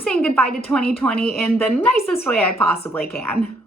I'm saying goodbye to 2020 in the nicest way I possibly can.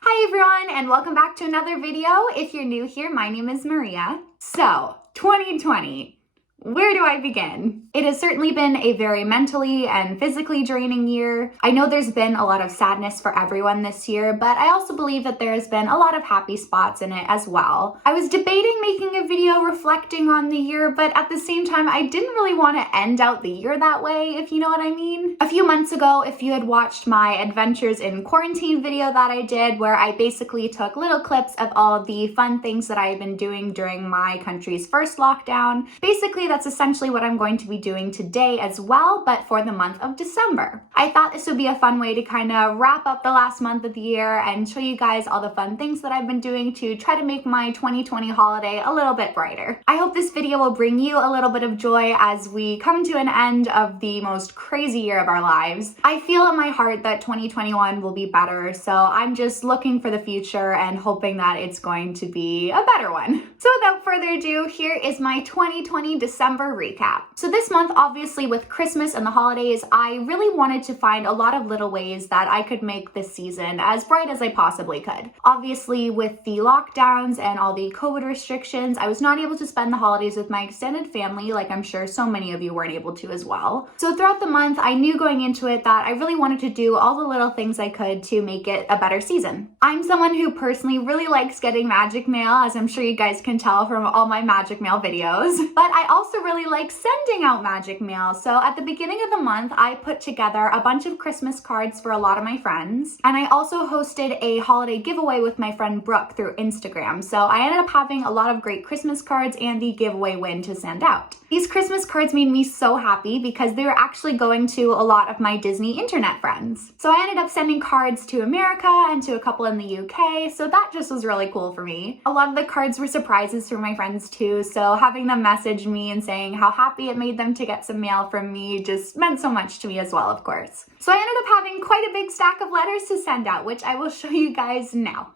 Hi everyone, and welcome back to another video. If you're new here, my name is Maria. So, 2020. Where do I begin? It has certainly been a very mentally and physically draining year. I know there's been a lot of sadness for everyone this year, but I also believe that there has been a lot of happy spots in it as well. I was debating making a video reflecting on the year, but at the same time, I didn't really want to end out the year that way, if you know what I mean. A few months ago, if you had watched my Adventures in Quarantine video that I did, where I basically took little clips of all of the fun things that I had been doing during my country's first lockdown, basically that's essentially what I'm going to be doing today as well, but for the month of December. I thought this would be a fun way to kind of wrap up the last month of the year and show you guys all the fun things that I've been doing to try to make my 2020 holiday a little bit brighter. I hope this video will bring you a little bit of joy as we come to an end of the most crazy year of our lives. I feel in my heart that 2021 will be better, so I'm just looking for the future and hoping that it's going to be a better one. So without further ado, here is my 2020 December recap. So this month, obviously with Christmas and the holidays, I really wanted to find a lot of little ways that I could make this season as bright as I possibly could. Obviously with the lockdowns and all the COVID restrictions, I was not able to spend the holidays with my extended family, like I'm sure so many of you weren't able to as well. So throughout the month, I knew going into it that I really wanted to do all the little things I could to make it a better season. I'm someone who personally really likes getting magic mail, as I'm sure you guys can tell from all my magic mail videos, but I also really like sending out magic mail. So at the beginning of the month, I put together a bunch of Christmas cards for a lot of my friends. And I also hosted a holiday giveaway with my friend Brooke through Instagram. So I ended up having a lot of great Christmas cards and the giveaway win to send out. These Christmas cards made me so happy because they were actually going to a lot of my Disney internet friends. So I ended up sending cards to America and to a couple in the UK. So that just was really cool for me. A lot of the cards were surprises for my friends too. So having them message me and saying how happy it made them to get some mail from me just meant so much to me as well, of course. So I ended up having quite a big stack of letters to send out, which I will show you guys now.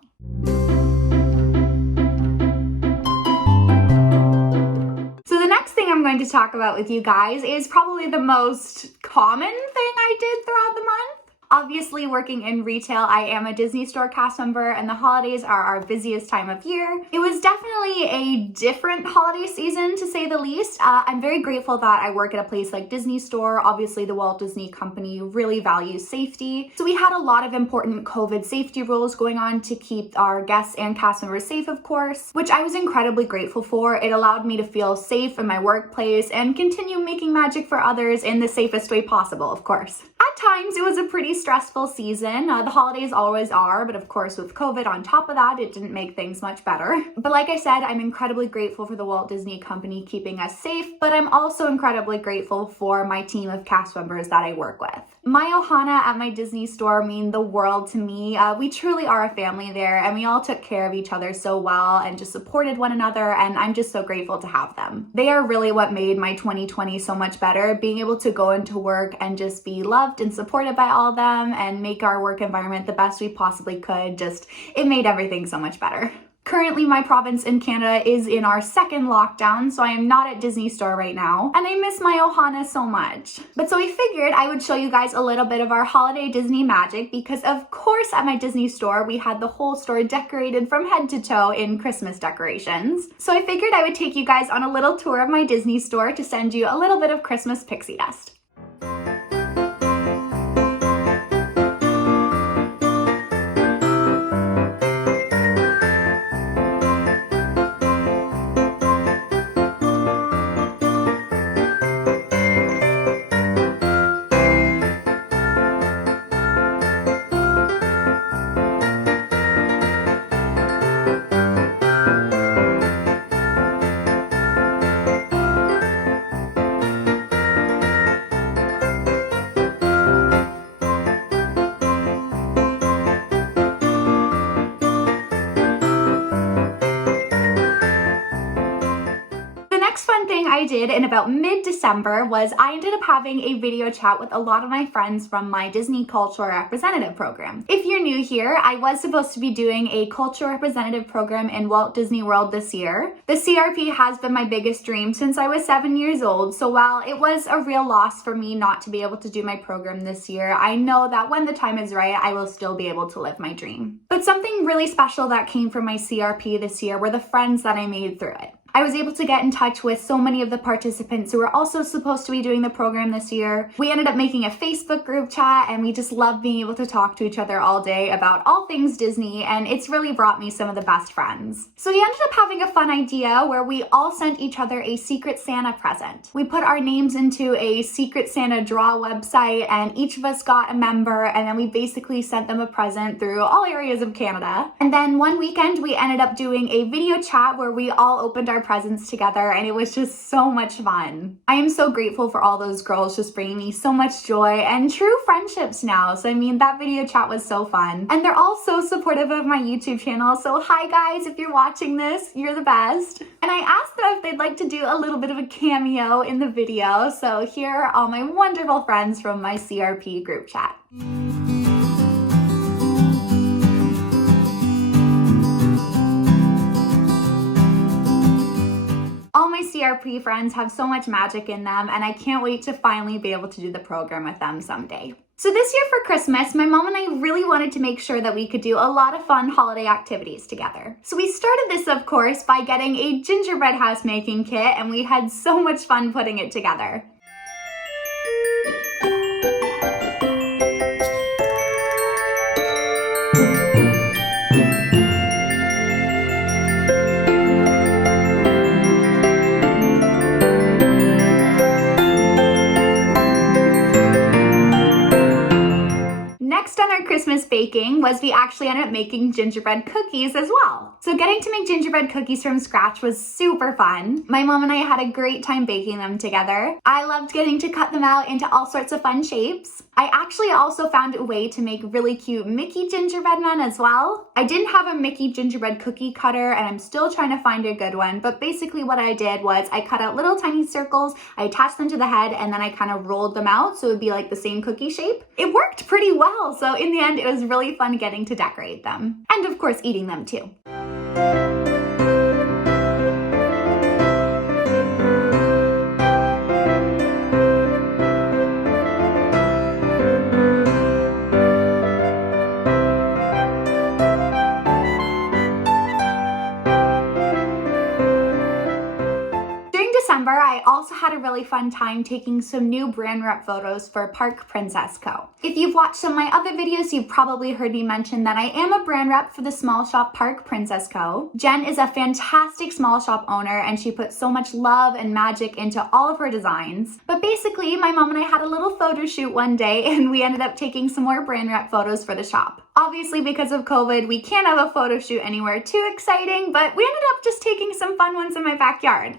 So the next thing I'm going to talk about with you guys is probably the most common thing I did throughout the month. Obviously, working in retail, I am a Disney Store cast member, and the holidays are our busiest time of year. It was definitely a different holiday season, to say the least. I'm very grateful that I work at a place like Disney Store. Obviously, the Walt Disney Company really values safety. So we had a lot of important COVID safety rules going on to keep our guests and cast members safe, of course, which I was incredibly grateful for. It allowed me to feel safe in my workplace and continue making magic for others in the safest way possible, of course. At times, it was a pretty stressful season. The holidays always are, but of course with COVID on top of that, it didn't make things much better. But like I said, I'm incredibly grateful for the Walt Disney Company keeping us safe, but I'm also incredibly grateful for my team of cast members that I work with. My Ohana at my Disney Store mean the world to me. We truly are a family there, and we all took care of each other so well and just supported one another, and I'm just so grateful to have them. They are really what made my 2020 so much better, being able to go into work and just be loved and supported by all of them and make our work environment the best we possibly could. It made everything so much better. Currently, my province in Canada is in our second lockdown, so I am not at Disney Store right now, and I miss my Ohana so much. But so I figured I would show you guys a little bit of our holiday Disney magic because, of course, at my Disney Store, we had the whole store decorated from head to toe in Christmas decorations. So I figured I would take you guys on a little tour of my Disney Store to send you a little bit of Christmas pixie dust. I did in about mid-December was I ended up having a video chat with a lot of my friends from my Disney Cultural Representative program. If you're new here, I was supposed to be doing a cultural representative program in Walt Disney World this year. The CRP has been my biggest dream since I was 7 years old, so while it was a real loss for me not to be able to do my program this year, I know that when the time is right, I will still be able to live my dream. But something really special that came from my CRP this year were the friends that I made through it. I was able to get in touch with so many of the participants who were also supposed to be doing the program this year. We ended up making a Facebook group chat, and we just loved being able to talk to each other all day about all things Disney, and it's really brought me some of the best friends. So we ended up having a fun idea where we all sent each other a Secret Santa present. We put our names into a Secret Santa draw website, and each of us got a member, and then we basically sent them a present through all areas of Canada. And then one weekend we ended up doing a video chat where we all opened our presents together, and it was just so much fun. I am so grateful for all those girls just bringing me so much joy and true friendships now. So I mean, that video chat was so fun, and they're all so supportive of my YouTube channel. So hi guys, if you're watching this, you're the best. And I asked them if they'd like to do a little bit of a cameo in the video. So here are all my wonderful friends from my CRP group chat. All my CRP friends have so much magic in them, and I can't wait to finally be able to do the program with them someday. So this year for Christmas, my mom and I really wanted to make sure that we could do a lot of fun holiday activities together. So we started this, of course, by getting a gingerbread house making kit, and we had so much fun putting it together. Next on our Christmas baking was we actually ended up making gingerbread cookies as well. So getting to make gingerbread cookies from scratch was super fun. My mom and I had a great time baking them together. I loved getting to cut them out into all sorts of fun shapes. I actually also found a way to make really cute Mickey gingerbread men as well. I didn't have a Mickey gingerbread cookie cutter, and I'm still trying to find a good one, but basically what I did was I cut out little tiny circles, I attached them to the head, and then I kind of rolled them out so it would be like the same cookie shape. It worked pretty well, so in the end it was really fun getting to decorate them. And of course eating them too. I also had a really fun time taking some new brand rep photos for Park Princess Co. If you've watched some of my other videos, you've probably heard me mention that I am a brand rep for the small shop Park Princess Co. Jen is a fantastic small shop owner, and she puts so much love and magic into all of her designs. But basically, my mom and I had a little photo shoot one day, and we ended up taking some more brand rep photos for the shop. Obviously, because of COVID, we can't have a photo shoot anywhere too exciting, but we ended up just taking some fun ones in my backyard.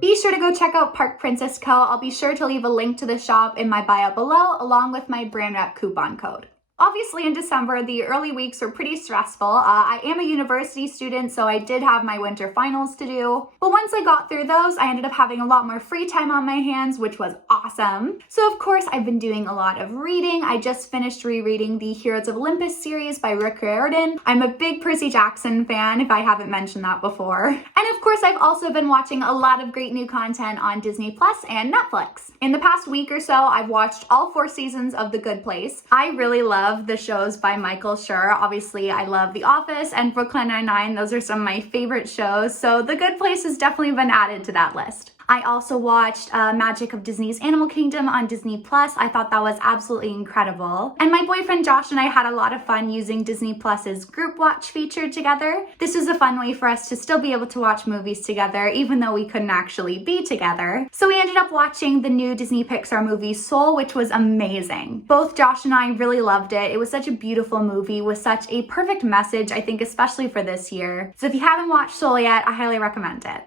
Be sure to go check out Park Princess Co. I'll be sure to leave a link to the shop in my bio below, along with my brand rep coupon code. Obviously in December, the early weeks were pretty stressful. I am a university student, so I did have my winter finals to do. But once I got through those, I ended up having a lot more free time on my hands, which was awesome. So of course, I've been doing a lot of reading. I just finished rereading the Heroes of Olympus series by Rick Riordan. I'm a big Percy Jackson fan, if I haven't mentioned that before. And of course, I've also been watching a lot of great new content on Disney Plus and Netflix. In the past week or so, I've watched all 4 seasons of The Good Place. I really love the shows by Michael Schur. Obviously, I love The Office and Brooklyn Nine-Nine. Those are some of my favorite shows, so The Good Place has definitely been added to that list. I also watched Magic of Disney's Animal Kingdom on Disney Plus. I thought that was absolutely incredible. And my boyfriend Josh and I had a lot of fun using Disney Plus's group watch feature together. This was a fun way for us to still be able to watch movies together, even though we couldn't actually be together. So we ended up watching the new Disney Pixar movie Soul, which was amazing. Both Josh and I really loved it. It was such a beautiful movie with such a perfect message, I think, especially for this year. So if you haven't watched Soul yet, I highly recommend it.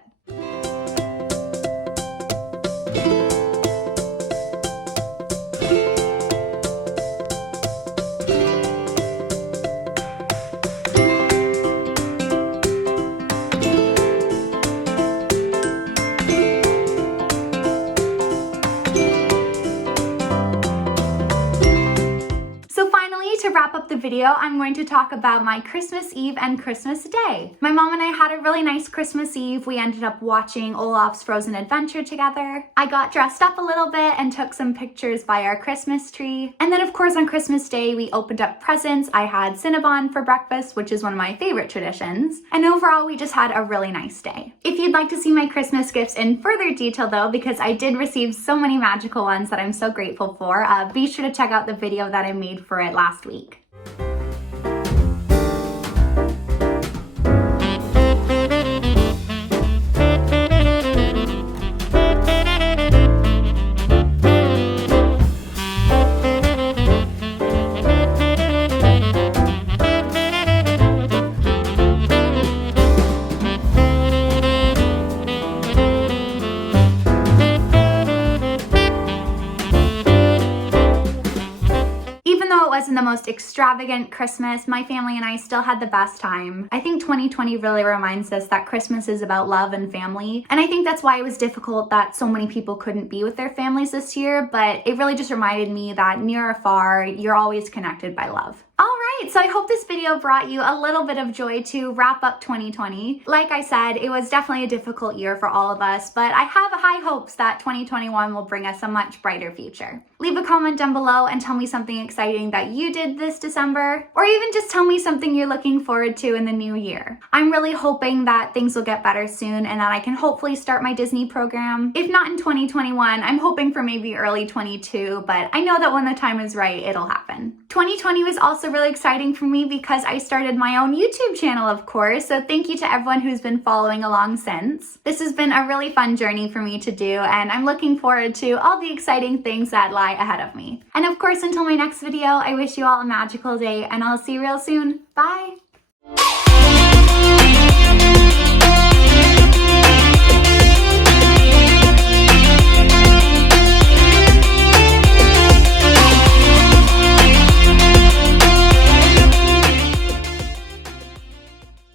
wrap up the video, I'm going to talk about my Christmas Eve and Christmas Day. My mom and I had a really nice Christmas Eve. We ended up watching Olaf's Frozen Adventure together. I got dressed up a little bit and took some pictures by our Christmas tree. And then of course on Christmas Day, we opened up presents. I had Cinnabon for breakfast, which is one of my favorite traditions. And overall, we just had a really nice day. If you'd like to see my Christmas gifts in further detail though, because I did receive so many magical ones that I'm so grateful for, be sure to check out the video that I made for it last week. Wasn't the most extravagant Christmas, my family and I still had the best time. I think 2020 really reminds us that Christmas is about love and family, and I think that's why it was difficult that so many people couldn't be with their families this year, but it really just reminded me that near or far, you're always connected by love. Alright, so I hope this video brought you a little bit of joy to wrap up 2020. Like I said, it was definitely a difficult year for all of us, but I have high hopes that 2021 will bring us a much brighter future. Leave a comment down below and tell me something exciting that you did this December, or even just tell me something you're looking forward to in the new year. I'm really hoping that things will get better soon and that I can hopefully start my Disney program. If not in 2021, I'm hoping for maybe early 22, but I know that when the time is right, it'll happen. 2020 was also really exciting for me because I started my own YouTube channel, of course, so thank you to everyone who's been following along since. This has been a really fun journey for me to do, and I'm looking forward to all the exciting things that lie ahead of me. And of course, until my next video, I wish you all a magical day, and I'll see you real soon. Bye!